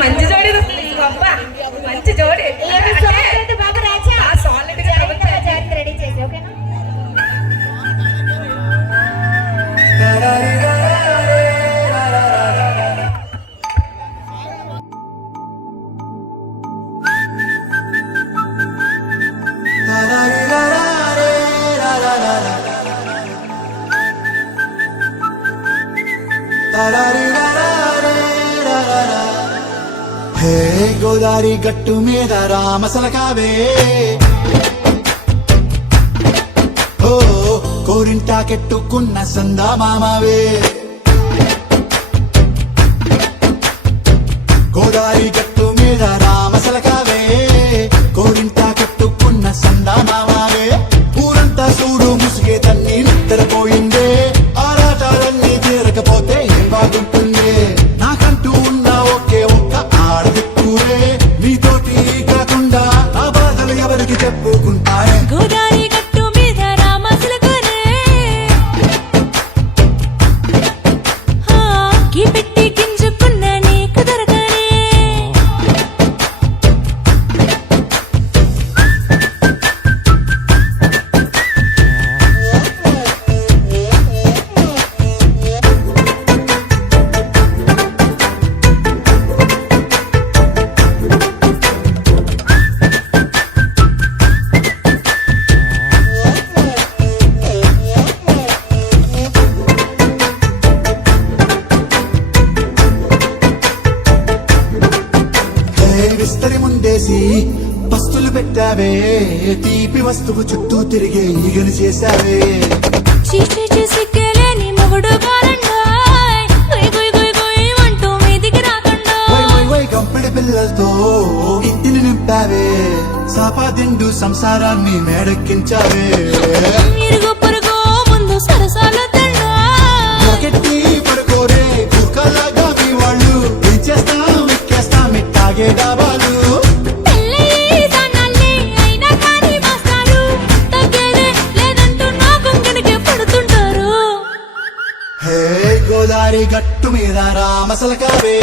మంచి జోడి మంచి జోడి బాబు రాజా రెడీ చేసి ఓకేనా. హే గోదారి గట్టు మీద రామసలకావే ఓ కోరింటా కెట్టుకున్న సందా మామావే గోదారి గట్టు మీద రామసలకావే కోరింటా కెట్టుకున్న సందా మామావే ఊరంతా చూడు ముసిగే తన్ని నిద్రపోయిందే ఆరాటాలన్నీ తీరకపోతే ఏం బాగుంటుంది నాకంటూ ఉన్న ఒకే ఒక్క ఆడదిక్కురే నీతోటి కాకుండా ఆ బాధలు ఎవరికి చెప్పుకుంటారే గోదారి గట్టు మీద రామసలకనే పెట్టి గింజుకున్న నీకు దొరకనే విస్తరి ముందేసి పస్తులు పెట్టావే తీపి వస్తువు చుట్టూ తిరిగే ఈగను చేశావే చీచి సిగ్గలేని మొగుడు కాలండాయ్ గుయ్ గుయ్ గుయ్ గుయ్ అంటూ మీదికి రాకుండా వై గంపెడి పిల్లలతో ఇంటిని నింపావే సాపాదిండు సంసారాన్ని మేడెక్కించావే ఇరుగు పొరుగు ముందు సరసాల తండా రాకెట్టి పడుకోరే కుక్కలాగా మీ వాళ్ళు ఏం చేస్తాం ఎక్కేస్తాం ఇట్టాగే డాబాలు పెళ్ళయి సన్నాల్ని అయినా కానీ మాస్తారు తగ్గేదే లేదంటూ నా కొంగనికే పడుతుంటారు హే గోదారి గట్టు మీద రామసలకావే